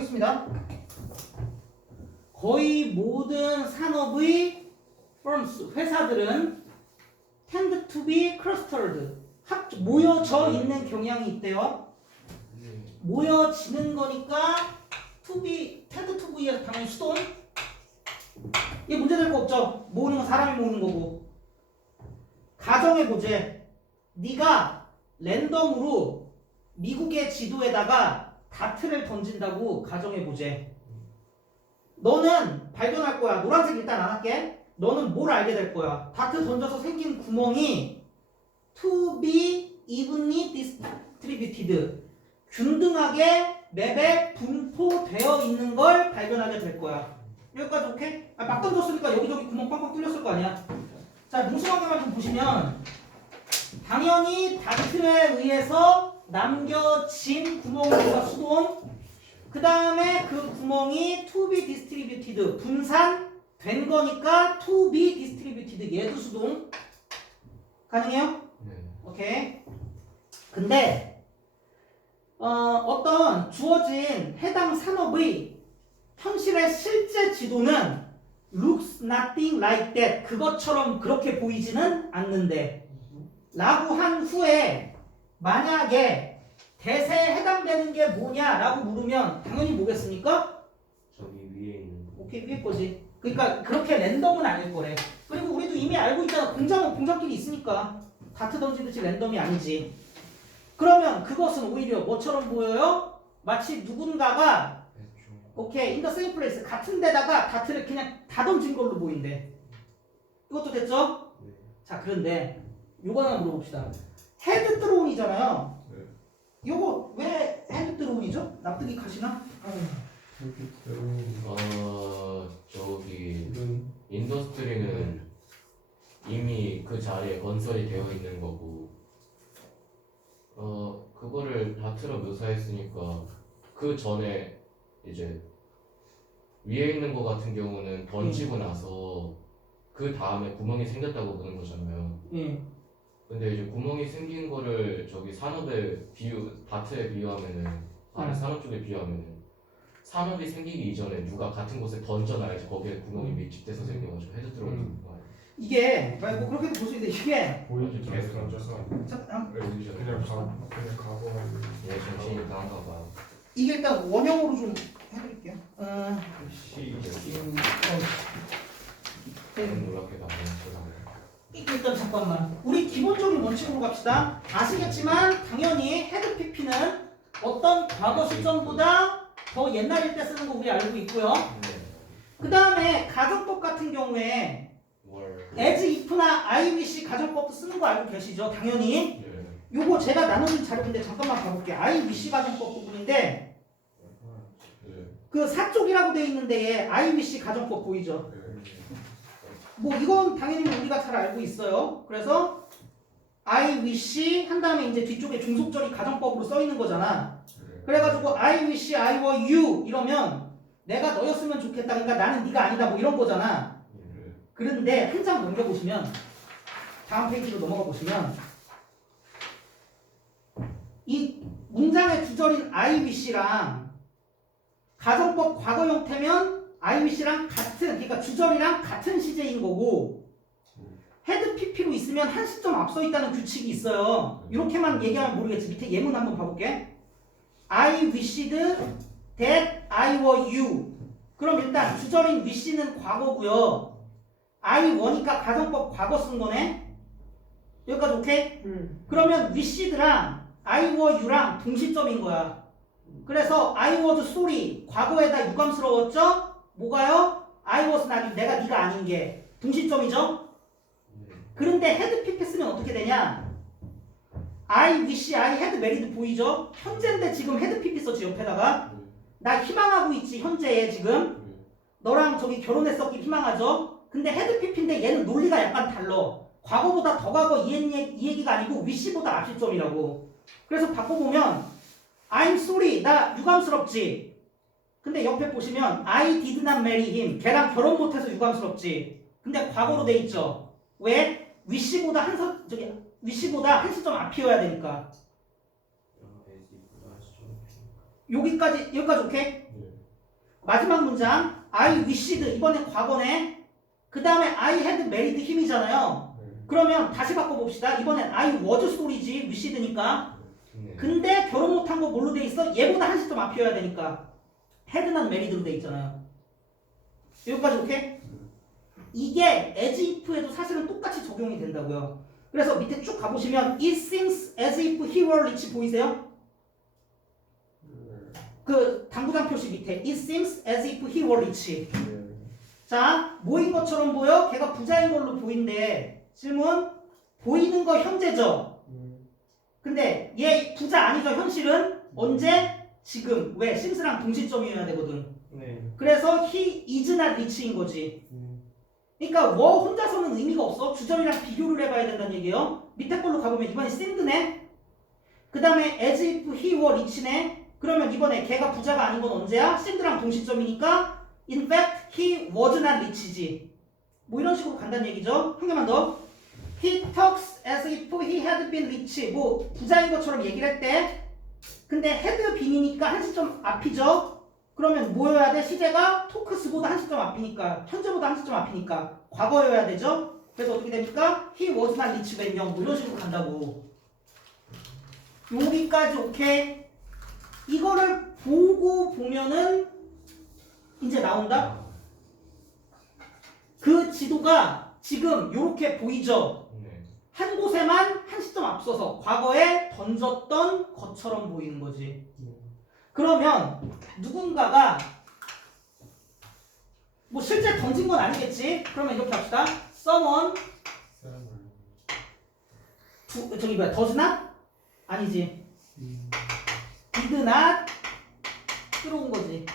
해보겠습니다. 거의 모든 산업의 firms, 회사들은 tend to be clustered, 모여져 있는 경향이 있대요. 모여지는 거니까 to be, tend to be에서 당연히 수동. 이게 문제될 거 없죠. 모으는 건 사람이 모으는 거고. 가정해보제. 네가 랜덤으로 미국의 지도에다가 다트를 던진다고 가정해보제. 너는 발견할 거야. 노란색 일단 안 할게. 너는 뭘 알게 될 거야. 다트 던져서 생긴 구멍이 to be evenly distributed, 균등하게 맵에 분포되어 있는 걸 발견하게 될 거야. 여기까지 오케이? 막 던졌으니까 여기저기 구멍 빵빵 뚫렸을 거 아니야. 자, 뭉숭하게만 좀 보시면 당연히 다트에 의해서 남겨진 구멍이 수동, 그 다음에 그 구멍이 to be distributed, 분산된 거니까 to be distributed, 얘도 수동. 가능해요? 네. 오케이. 근데 어떤 주어진 해당 산업의 현실의 실제 지도는 looks nothing like that, 그것처럼 그렇게 보이지는 않는데 라고 한 후에 만약에 대세에 해당되는 게 뭐냐라고 물으면 당연히 뭐겠습니까? 저기 위에 있는 거. 오케이, 위에 거지. 그러니까 그렇게 랜덤은 아닐 거래. 그리고 우리도 이미 알고 있잖아. 공장은 공장끼리 있으니까 다트 던지듯이 랜덤이 아니지. 그러면 그것은 오히려 뭐처럼 보여요? 마치 누군가가 오케이, in the same place, 같은 데다가 다트를 그냥 다 던진 걸로 보인대. 이것도 됐죠? 네. 자, 그런데 요거 하나 물어봅시다. 헤드 드론이잖아요. 네. 요거 왜 헤드 드론이죠? 납득이 가시나? 저기 인더스트리는 이미 그 자리에 건설이 되어 있는 거고, 그거를 다트로 묘사했으니까 그 전에 이제 위에 있는 거 같은 경우는 던지고 나서 그 다음에 구멍이 생겼다고 보는 거잖아요. 예. 근데 이제 구멍이 생긴 거를 저기 다트에 비유하면은, 아니 산업 쪽에 비유하면은 산업이 생기기 이전에 누가 같은 곳에 던져놔야지 거기에 구멍이 밀집돼서 생겨가지고 헤드 들어오는 거. 이게 뭐 그렇게도 볼 수 있는데 이게 보이지 계속 던져서 자, 그냥 가고 얘 정신이 나간가 봐. 이게 일단 원형으로 좀 해드릴게요. 놀랍게 나오는 일단 잠깐만. 우리 기본적인 원칙으로 갑시다. 아시겠지만 당연히 헤드 PP는 어떤 과거 시점보다 더 옛날일 때 쓰는 거 우리 알고 있고요. 그 다음에 가정법 같은 경우에 as if나 I wish 가정법도 쓰는 거 알고 계시죠? 당연히. 요거 제가 나눠준 자료인데 잠깐만 봐볼게요. I wish 가정법 부분인데 그 사쪽이라고 돼 있는 데에 I wish 가정법 보이죠? 뭐 이건 당연히 우리가 잘 알고 있어요. 그래서 I wish 한 다음에 이제 뒤쪽에 중속절이 가정법으로 써 있는 거잖아. 그래가지고 I wish I were you 이러면 내가 너였으면 좋겠다. 그러니까 나는 네가 아니다. 뭐 이런 거잖아. 그런데 한 장 넘겨보시면 다음 페이지로 넘어가 보시면 이 문장의 주절인 I wish랑 가정법 과거 형태면 I wish랑 같은, 그러니까 주절이랑 같은 시제인 거고 헤드 PP로 있으면 한 시점 앞서 있다는 규칙이 있어요. 이렇게만 얘기하면 모르겠지. 밑에 예문 한번 봐볼게. I wished that I were you. 그럼 일단 주절인 wish는 과거고요. I were니까 가정법 과거 쓴 거네. 여기까지 오케이? 그러면 wished랑 I were you랑 동시점인 거야. 그래서 I was sorry, 과거에다 유감스러웠죠? 뭐가요? I was not you, 내가 네가 아닌 게 동시점이죠? 그런데 had PP 쓰면 어떻게 되냐? I wish I had married 보이죠? 현재인데 지금 had PP 썼지 옆에다가. 나 희망하고 있지 현재에 지금. 너랑 저기 결혼했었길 희망하죠? 근데 had PP인데 얘는 논리가 약간 달라. 과거보다 더 과거 이 얘기가 아니고 wish보다 앞시점이라고. 그래서 바꿔보면 I'm sorry, 나 유감스럽지. 근데 옆에 보시면 I did not marry him, 걔랑 결혼 못해서 유감스럽지. 근데 과거로 돼 있죠. 왜? wish보다 한 시점 앞이어야 되니까. 여기까지 오케이? 마지막 문장 I wished 이번엔 과거네. 그 다음에 I had married him이잖아요. 그러면 다시 바꿔봅시다. 이번엔 I was sorry지 wished니까. 네. 근데 결혼 못한 거 뭘로 돼 있어? 얘보다 한 시점 앞이어야 되니까 had는 married로 돼 있잖아요. 여기까지 오케이? 이게 as if에도 사실은 똑같이 적용이 된다고요. 그래서 밑에 쭉 가보시면 it seems as if he were rich 보이세요? 그 당구장 표시 밑에 it seems as if he were rich. 자, 뭐인 것처럼 보여? 걔가 부자인 걸로 보인대. 질문, 보이는 거 현재죠? 근데 얘 부자 아니죠? 현실은? 언제? 지금. 왜? sims랑 동시점이어야 되거든. 네. 그래서 he is not rich인 거지. 그러니까 워 혼자서는 의미가 없어. 주절이랑 비교를 해봐야 된다는 얘기예요. 밑에 걸로 가보면 이번에 seemed네. 그 다음에 as if he were rich네. 그러면 이번에 걔가 부자가 아닌 건 언제야? seemed랑 동시점이니까 in fact he was not rich지. 뭐 이런 식으로 간다는 얘기죠. 한 개만 더. He talks as if he had been rich. 뭐 부자인 것처럼 얘기를 했대. 근데 had been이니까 한 시점 앞이죠. 그러면 뭐여야 돼? 시제가 talks보다 한 시점 앞이니까, 현재보다 한 시점 앞이니까 과거여야 되죠. 그래서 어떻게 됩니까? He was not rich when young. 뭐 이런 식으로 간다고. 여기까지 오케이. 이거를 보고 보면은 이제 나온다. 그 지도가 지금 이렇게 보이죠? 네. 한 곳에만 한 시점 앞서서 과거에 던졌던 것처럼 보이는 거지. 그러면 누군가가 뭐 실제 던진 건 아니겠지? 그러면 이렇게 합시다. Someone 저기 뭐야? Does not? 아니지. Did not 들어온 거지.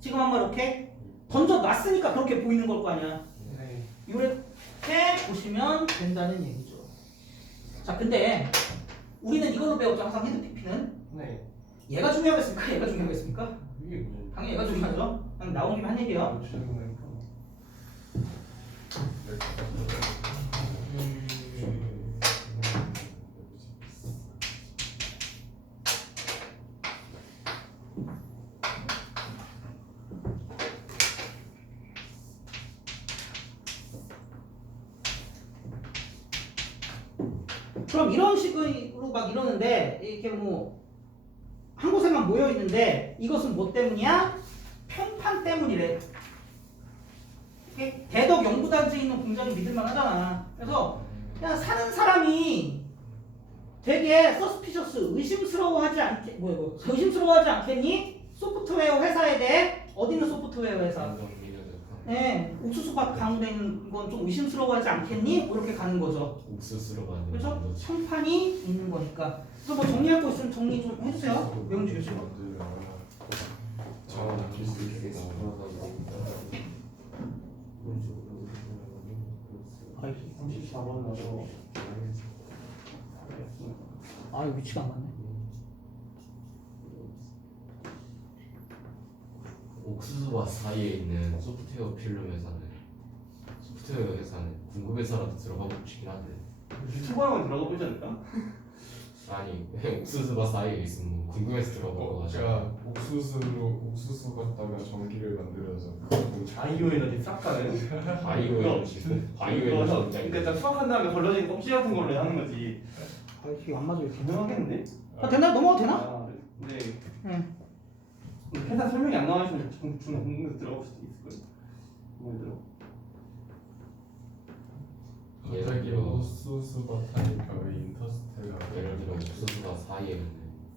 지금 한 말 오케이? 던져놨으니까 그렇게 보이는 걸 거 아니야. 네. 이렇게 보시면 된다는 얘기죠. 자, 근데 우리는 이걸로 배웠죠. 항상 헤드 PP는. 네. 얘가 중요하겠습니까? 얘가 중요하겠습니까? 이게 뭐? 당연히 얘가 중요하죠. 그냥 나온 김에 한 얘기야. 그럼 이런 식으로 막 이러는데 이렇게 뭐 한 곳에만 모여 있는데 이것은 뭐 때문이야? 평판 때문이래. 이게 대덕 영부단지에 있는 공장이 믿을만 하잖아. 그래서 그냥 사는 사람이 되게 서스피셔스 의심스러워하지 않겠니? 소프트웨어 회사에 대해. 어디 있는 소프트웨어 회사? 네, 옥수수밭 가운데 있는 건 좀 의심스러워하지 않겠니? 뭐 이렇게 가는 거죠. 옥수수로 만든 그렇죠? 거지. 평판이 있는 거니까. 그래서 뭐 정리할 거 있으면 정리 좀 해주세요. 명주 교수. 아이 34번 나서. 아, 이거 위치가 안 맞네. 옥수수와 사이에 있는 소프트웨어 필름 회사는 궁금 회사라도 들어가고 싶긴 한데. 유튜브 하면 들어가 보지 않을까? 아니 옥수수가 사이에 있으면 궁금해서 들어가고 제가 옥수수 갖다가 전기를 만들어서 바이오 에너지 싹 가는. 바이오 에너지 그러니까 일단 수확한 다음에 걸러진 껍질 같은 걸로 하는 거지. 아, 이게 안 맞아요. 가능하겠는데? 아, 됐나? 넘어가도 되나? 아, 네. 응. 회사 설명이 안 나와 있으면 궁금해서 들어갈 수도 있을 거예요. 뭐 들어? 갑자기 옥수수밭하니까 왜 인터스텔라 예를 들어 옥수수가 사이에 있는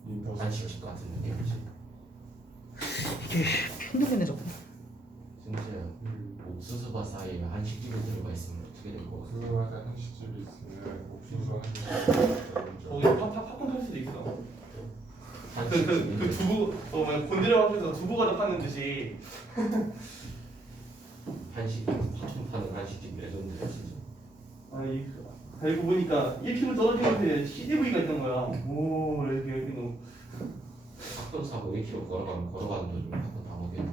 인터스텔라 한식집 같은 느낌이지. 힘들겠네 저거. 진짜 옥수수가 사이에 한식집이 들어가 있으면 어떻게 될 거 같아? 옥수수밭에 한식집이 있으면 옥수수 거기 팝콘 할 수도 있어. 한식집이 그 두부 곤드레 앞에서 두부가 파는 듯이. 한식 팝콘 파는 한식집 레전드야 진짜. 아니 알고 보니까 1kg 떨어지는데 CDV가 있던 거야. 오 이렇게 너무. 팝콘 사고 1km 걸어가는 도중에 팝콘 다 먹겠네.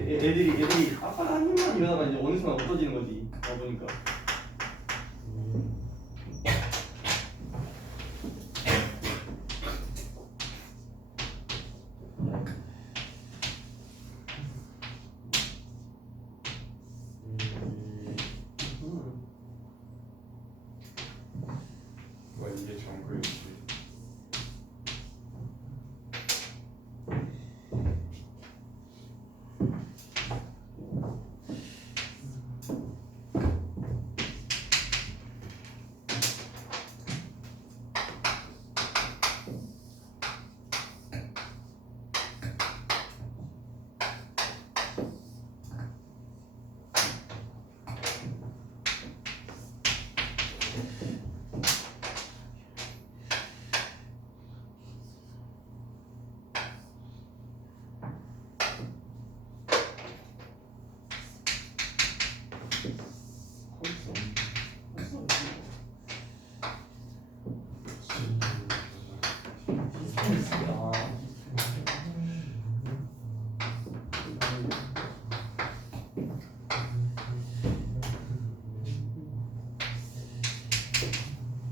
애들이 아빠 한 입만 이러다가 이제 어느 순간 없어지는 거지. 보니까. 이게 정글이지.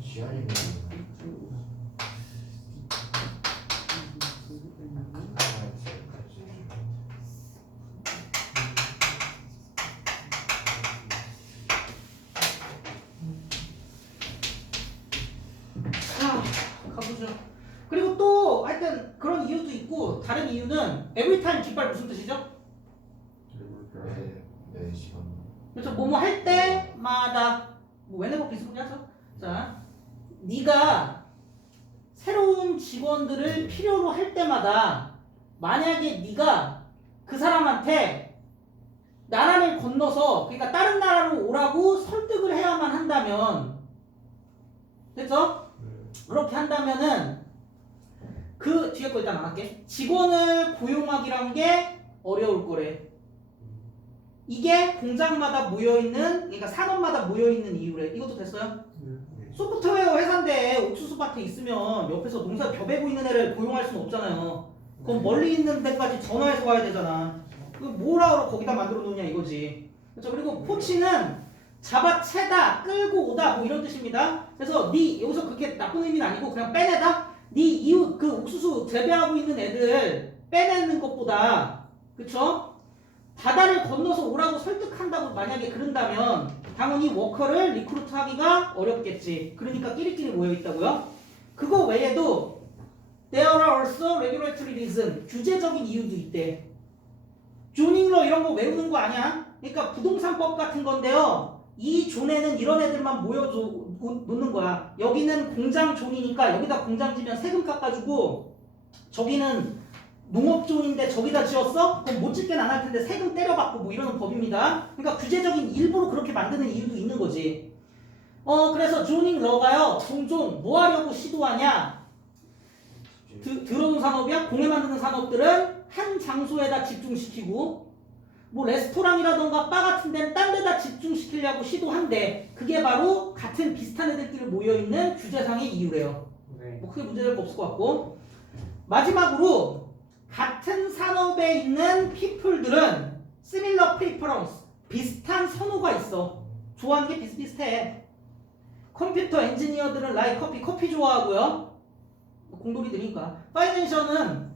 시간이면 자, 가보죠. 그리고 또 하여튼 그런 이유도 있고 다른 이유는 everytime 깃발 무슨 뜻이죠? 네 시간. 그렇죠. 뭐뭐 할 때마다 뭐 whenever 비슷하게 하죠. 자, 네가 새로운 직원들을 필요로 할 때마다 만약에 네가 그 사람한테 나라를 건너서 그러니까 다른 나라로 오라고 설득을 해야만 한다면 됐죠? 그렇게 한다면은 그 뒤에 거 일단 안 할게. 직원을 고용하기란 게 어려울 거래. 이게 공장마다 모여있는 그러니까 산업마다 모여있는 이유래. 이것도 됐어요? 소프트웨어 회사인데 옥수수밭에 있으면 옆에서 농사 벼베고 있는 애를 고용할 수는 없잖아요. 그럼 멀리 있는 데까지 전화해서 와야 되잖아. 그 뭐라 그러 거기다 만들어 놓냐 이거지. 그렇죠? 그리고 포치는 잡아채다, 끌고 오다 뭐 이런 뜻입니다. 그래서 네 여기서 그렇게 나쁜 의미는 아니고 그냥 빼내다. 네 이웃 그 옥수수 재배하고 있는 애들 빼내는 것보다 그쵸? 바다를 건너서 오라고 설득한다고 만약에 그런다면 당연히 워커를 리크루트하기가 어렵겠지. 그러니까 끼리끼리 모여 있다고요. 그거 외에도 there are also regulatory reason 규제적인 이유도 있대. 조닝러 이런 거 외우는 거 아니야? 그러니까 부동산법 같은 건데요. 이 존에는 이런 애들만 놓는 거야. 여기는 공장 존이니까 여기다 공장 지면 세금 깎아주고 저기는 농업존인데 저기다 지었어? 그럼 못 짓게는 안 할 텐데 세금 때려받고 뭐 이러는 법입니다. 그러니까 규제적인 일부러 그렇게 만드는 이유도 있는 거지. 그래서 조닝 러가요. 종종 뭐 하려고 시도하냐? 들어온 산업이야? 공해 만드는 산업들은 한 장소에다 집중시키고 뭐 레스토랑이라던가 바 같은 데는 딴 데다 집중시키려고 시도한대. 그게 바로 같은 비슷한 애들끼리 모여있는 규제상의 이유래요. 뭐 크게 문제될 거 없을 것 같고. 마지막으로 같은 산업에 있는 people들은 similar preference 비슷한 선호가 있어. 좋아하는 게 비슷비슷해. 컴퓨터 엔지니어들은 like 커피 좋아하고요. 공돌이들이니까. 파이낸셜은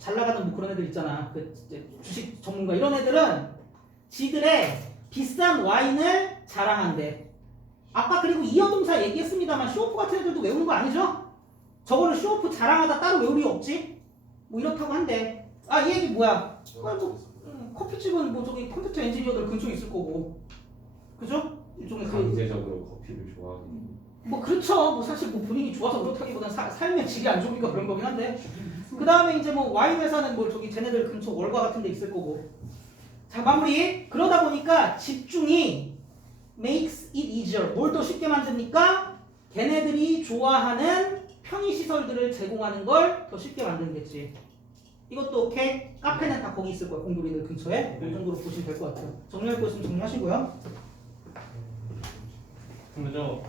잘 나가는 뭐 그런 애들 있잖아. 그 주식 전문가 이런 애들은 지들의 비싼 와인을 자랑한대. 아까 그리고 이어동사 얘기했습니다만 쇼오프 같은 애들도 외우는 거 아니죠? 저거를 쇼오프 자랑하다 따로 외울 리 없지? 뭐 이렇다고 한대. 이 얘기 뭐야? 커피집은 뭐 저기 컴퓨터 엔지니어들 근처에 있을 거고, 그죠? 일종의 강제적으로 커피를 좋아하는. 뭐 그렇죠. 뭐 사실 뭐 본인이 좋아서 그렇다기보단 삶의 질이 안 좋으니까 그런 거긴 한데. 그 다음에 이제 뭐 와인 회사는 뭐 저기 쟤네들 근처 월가 같은 데 있을 거고. 자 마무리. 그러다 보니까 집중이 makes it easier. 뭘 더 쉽게 만듭니까? 걔네들이 좋아하는 편의시설들을 제공하는 걸 더 쉽게 만드는겠지. 이것도 오케이? 카페는 다 거기 있을 거야. 공돌이들 근처에. 이 정도로 보시면 될 것 같아요. 정리할 거 있으면 정리하시고요. 그러죠.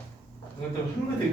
이것도 한국에도